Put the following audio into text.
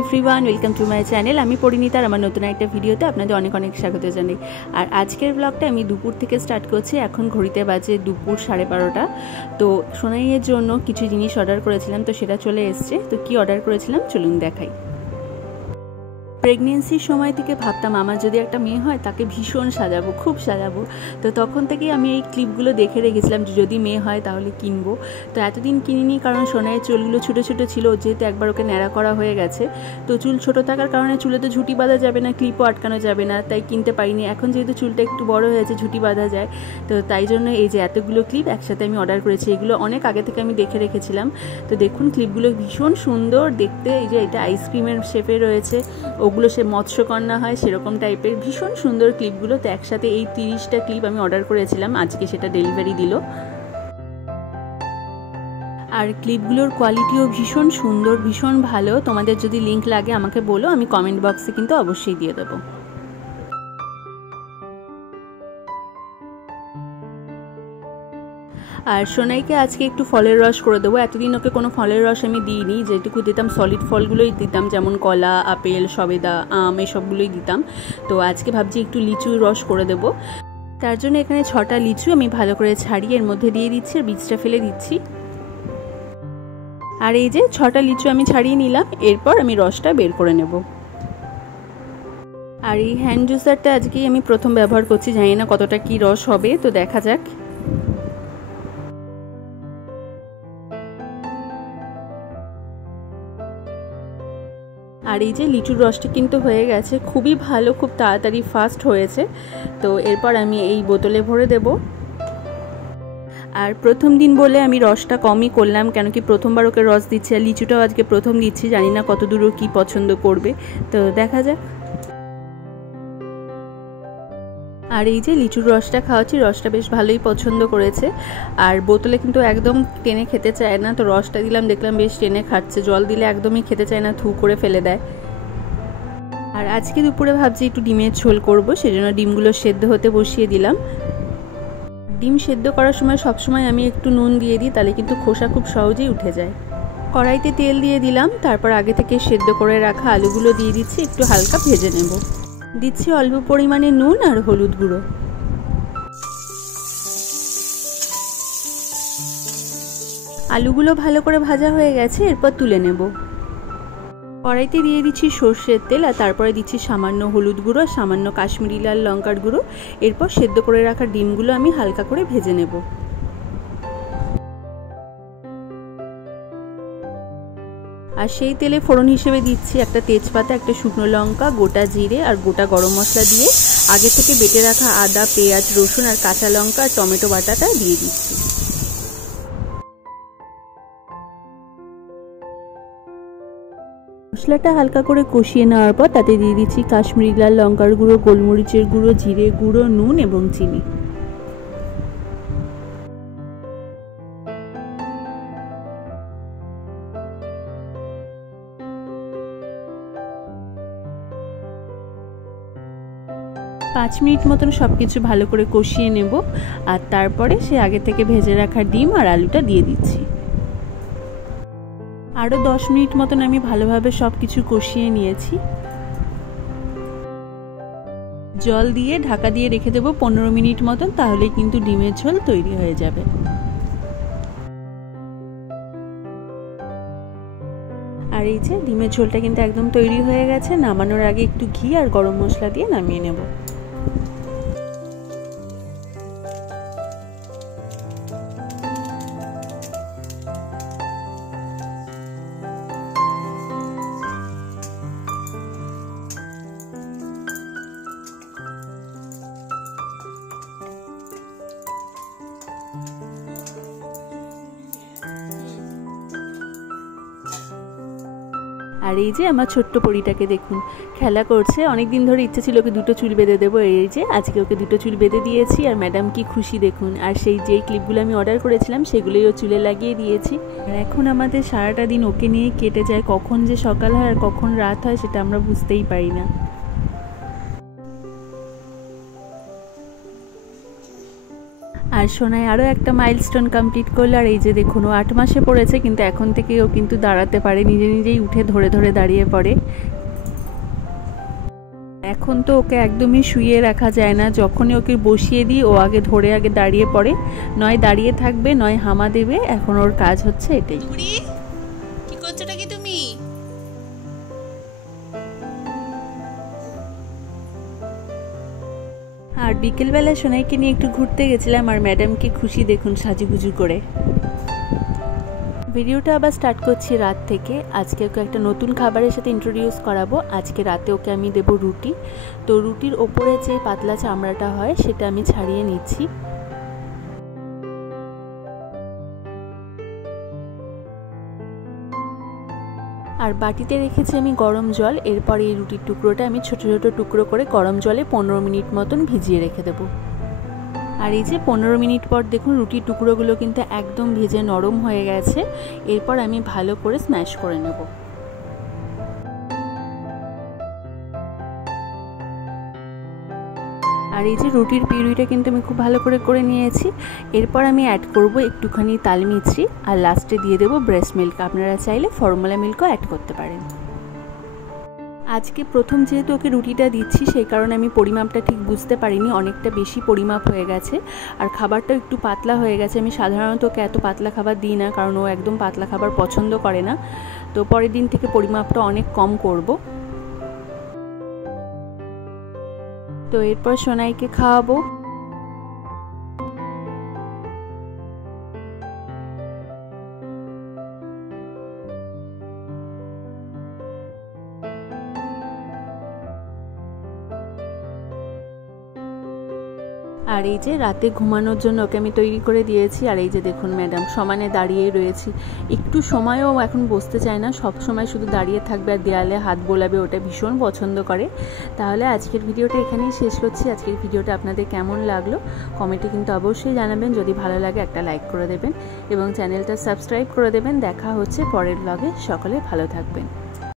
Everyone, welcome to my channel. আমি পরিণীতার আমার নতুন একটা ভিডিওতে আপনাদের অনেক অনেক স্বাগত জানাই। আর আজকের ব্লগটা আমি দুপুর থেকে স্টার্ট করছি। এখন ঘড়িতে বাজে দুপুর 12:30। তো সোনাইয়ের জন্য কিছু জিনিস অর্ডার করেছিলাম, তো সেটা চলে এসছে। তো কি অর্ডার করেছিলাম চলুন দেখাই। প্রেগনেন্সির সময় থেকে ভাবতাম আমার যদি একটা মেয়ে হয় তাকে ভীষণ সাজাবো, খুব সাজাবো। তো তখন থেকেই আমি এই ক্লিপগুলো দেখে রেখেছিলাম যে যদি মেয়ে হয় তাহলে কিনবো। তো এতদিন কিনিনি, কারণ সোনাইয়ের চুলগুলো ছোটো ছোটো ছিল, যেহেতু একবার ওকে ন্যাড়া করা হয়ে গেছে। তো চুল ছোটো থাকার কারণে চুলে তো ঝুঁটি বাঁধা যাবে না, ক্লিপও আটকানো যাবে না, তাই কিনতে পারিনি। এখন যেহেতু চুলটা একটু বড় হয়েছে, ঝুঁটি বাঁধা যায়, তো তাই জন্য এই যে এতগুলো ক্লিপ একসাথে আমি অর্ডার করেছি। এগুলো অনেক আগে থেকে আমি দেখে রেখেছিলাম। তো দেখুন ক্লিপগুলো ভীষণ সুন্দর দেখতে। এই যে এটা আইসক্রিমের শেপে রয়েছে, ওগুলো সে মৎস্যকন্যা হয় সেরকম টাইপের, ভীষণ সুন্দর ক্লিপগুলো। তো একসাথে এই 30টা ক্লিপ আমি অর্ডার করেছিলাম, আজকে সেটা ডেলিভারি দিল। আর ক্লিপগুলোর কোয়ালিটিও ভীষণ সুন্দর, ভীষণ ভালো। তোমাদের যদি লিংক লাগে আমাকে বলো, আমি কমেন্ট বক্সে কিন্তু অবশ্যই দিয়ে দেবো। আর সোনাইকে আজকে একটু ফলের রস করে দেবো। এতদিন ওকে কোনো ফলের রস আমি দিইনি, যেটুকু দিতাম সলিড ফলগুলোই দিতাম, যেমন কলা, আপেল, সবেদা, আম, এসবগুলোই দিতাম। তো আজকে ভাবছি একটু লিচুর রস করে দেবো। তার জন্য এখানে 6টা লিচু আমি ভালো করে ছাড়িয়ে এর মধ্যে দিয়ে দিচ্ছি, আর বীজটা ফেলে দিচ্ছি। আর এই যে 6টা লিচু আমি ছাড়িয়ে নিলাম, এরপর আমি রসটা বের করে নেব। আর এই হ্যান্ড জুসারটা আজকেই আমি প্রথম ব্যবহার করছি, জানি না কতটা কি রস হবে, তো দেখা যাক। আর এই যে লিচুর রসটা কিন্তু হয়ে গেছে, খুবই ভালো, খুব তাড়াতাড়ি ফাস্ট হয়েছে। তো এরপর আমি এই বোতলে ভরে দেব। আর প্রথম দিন বলে আমি রসটা কমই করলাম, কেন কি প্রথমবার ওকে রস দিচ্ছি, আর লিচুটাও আজকে প্রথম দিচ্ছি, জানি না কত দূর কি পছন্দ করবে, তো দেখা যাক। আর এই যে লিচুর রসটা খাওয়াচ্ছি, রসটা বেশ ভালোই পছন্দ করেছে। আর বোতলে কিন্তু একদম টেনে খেতে চায় না, তো রসটা দিলাম, দেখলাম বেশ টেনে খাচ্ছে। জল দিলে একদমই খেতে চায় না, থু করে ফেলে দেয়। আর আজকে দুপুরে ভাবছি একটু ডিমের ঝোল করব, সেজন্য ডিমগুলো সেদ্ধ হতে বসিয়ে দিলাম। ডিম সেদ্ধ করার সময় সবসময় আমি একটু নুন দিয়ে দিই, তাহলে কিন্তু খোসা খুব সহজেই উঠে যায়। কড়াইতে তেল দিয়ে দিলাম, তারপর আগে থেকে সেদ্ধ করে রাখা আলুগুলো দিয়ে দিচ্ছি, একটু হালকা ভেজে নেব। দিচ্ছি অল্প পরিমাণে নুন আর হলুদ গুঁড়ো। আলুগুলো ভালো করে ভাজা হয়ে গেছে, এরপর তুলে নেব। কড়াইতে দিয়ে দিচ্ছি সর্ষের তেল, আর তারপরে দিচ্ছি সামান্য হলুদ গুঁড়ো, সামান্য কাশ্মীরি লাল লঙ্কার গুঁড়ো। এরপর সেদ্ধ করে রাখা ডিমগুলো আমি হালকা করে ভেজে নেব। আর সেই তেলে ফোড়ন হিসেবে দিচ্ছি একটা তেজপাতা, একটা শুকনো লঙ্কা, গোটা জিরে আর গোটা গরম মশলা দিয়ে আগে থেকে বেটে রাখা আদা, পেঁয়াজ, রসুন আর কাঁচা লঙ্কা আর টমেটো বাটাটা দিয়ে দিচ্ছি। মশলাটা হালকা করে কষিয়ে নেওয়ার পর তাতে দিয়ে দিচ্ছি কাশ্মীরি লাল লঙ্কার গুঁড়ো, গোলমরিচের গুঁড়ো, জিরে গুঁড়ো, নুন এবং চিনি। পাঁচ মিনিট মতন সব কিছু ভালো করে কষিয়ে নেব। আর তারপরে সে আগে থেকে ভেজে রাখা ডিম আর আলুটা দিয়ে দিচ্ছি। আরও 10 মিনিট মতন আমি ভালোভাবে সব কিছু কষিয়ে নিয়েছি। জল দিয়ে ঢাকা দিয়ে রেখে দেবো 15 মিনিট মতন, তাহলে কিন্তু ডিমের ঝোল তৈরি হয়ে যাবে। আর এই যে ডিমের ঝোলটা কিন্তু একদম তৈরি হয়ে গেছে। নামানোর আগে একটু ঘি আর গরম মশলা দিয়ে নামিয়ে নেব। আর এই যে আমার ছোট্ট পরীটাকে দেখুন, খেলা করছে। অনেক দিন ধরে ইচ্ছে ছিল ওকে দুটো চুল বেঁধে দেবো, এই যে আজকে ওকে দুটো চুল বেঁধে দিয়েছি। আর ম্যাডাম কি খুশি দেখুন। আর সেই যেই ক্লিপগুলো আমি অর্ডার করেছিলাম সেগুলোই ও চুলে লাগিয়ে দিয়েছি। আর এখন আমাদের সারাটা দিন ওকে নিয়ে কেটে যায়, কখন যে সকাল হয় আর কখন রাত হয় সেটা আমরা বুঝতেই পারি না। আর সোনাই আরও একটা মাইলস্টোন কমপ্লিট করলো। আর এই যে দেখুন, ও 8 মাসে পড়েছে, কিন্তু এখন থেকে ও কিন্তু দাঁড়াতে পারে, নিজে নিজেই উঠে ধরে ধরে দাঁড়িয়ে পড়ে। এখন তো ওকে একদমই শুইয়ে রাখা যায় না, যখনই ওকে বসিয়ে দিই ও আগে ধরে আগে দাঁড়িয়ে পড়ে, নয় দাঁড়িয়ে থাকবে নয় হামা দেবে। এখন ওর কাজ হচ্ছে এটাই। কি করছোটা কি তুমি? আর বিকেলবেলা সোনাইকে নিয়ে একটু ঘুরতে গেছিলাম, আর ম্যাডামকে খুশি দেখুন সাজুগুজু করে। ভিডিওটা আবার স্টার্ট করছি রাত থেকে। আজকে ওকে একটা নতুন খাবারের সাথে ইন্ট্রোডিউস করাবো। আজকে রাতে ওকে আমি দেবো রুটি। তো রুটির ওপরে যে পাতলা চামড়াটা হয় সেটা আমি ছাড়িয়ে নিচ্ছি। আর বাটিতে রেখেছি আমি গরম জল। এরপর এই রুটির টুকরোটা আমি ছোট ছোট টুকরো করে গরম জলে 15 মিনিট মতন ভিজিয়ে রেখে দেবো। আর এই যে 15 মিনিট পর দেখুন রুটির টুকরোগুলো কিন্তু একদম ভেজে নরম হয়ে গেছে। এরপর আমি ভালো করে স্ম্যাশ করে নেব। আর এই যে রুটির পিউরিটা কিন্তু আমি খুব ভালো করে নিয়েছি। এরপর আমি অ্যাড করব একটুখানি তাল মিছরি, আর লাস্টে দিয়ে দেবো ব্রেস্ট মিল্ক। আপনারা চাইলে ফর্মুলা মিল্কও অ্যাড করতে পারেন। আজকে প্রথম যেহেতু ওকে রুটিটা দিচ্ছি, সেই কারণে আমি পরিমাপটা ঠিক বুঝতে পারিনি, অনেকটা বেশি পরিমাপ হয়ে গেছে। আর খাবারটাও একটু পাতলা হয়ে গেছে। আমি সাধারণত ওকে এত পাতলা খাবার দিই না, কারণ ও একদম পাতলা খাবার পছন্দ করে না। তো পরের দিন থেকে পরিমাপটা অনেক কম করব। তো এরপর সোনাইকে খাওয়াবো। আর এই যে রাতে ঘুমানোর জন্য ওকে আমি তৈরি করে দিয়েছি। আর এই যে দেখুন ম্যাডাম সমানে দাঁড়িয়ে রয়েছি। একটু সময়ও এখন বসতে চায় না, সব সময় শুধু দাঁড়িয়ে থাকবে আর দেয়ালে হাত বোলাবে, ওটা ভীষণ পছন্দ করে। তাহলে আজকের ভিডিওটা এখানেই শেষ করছি। আজকের ভিডিওটা আপনাদের কেমন লাগলো কমেন্টে কিন্তু অবশ্যই জানাবেন। যদি ভালো লাগে একটা লাইক করে দেবেন এবং চ্যানেলটা সাবস্ক্রাইব করে দেবেন। দেখা হচ্ছে পরের ব্লগে। সকলে ভালো থাকবেন।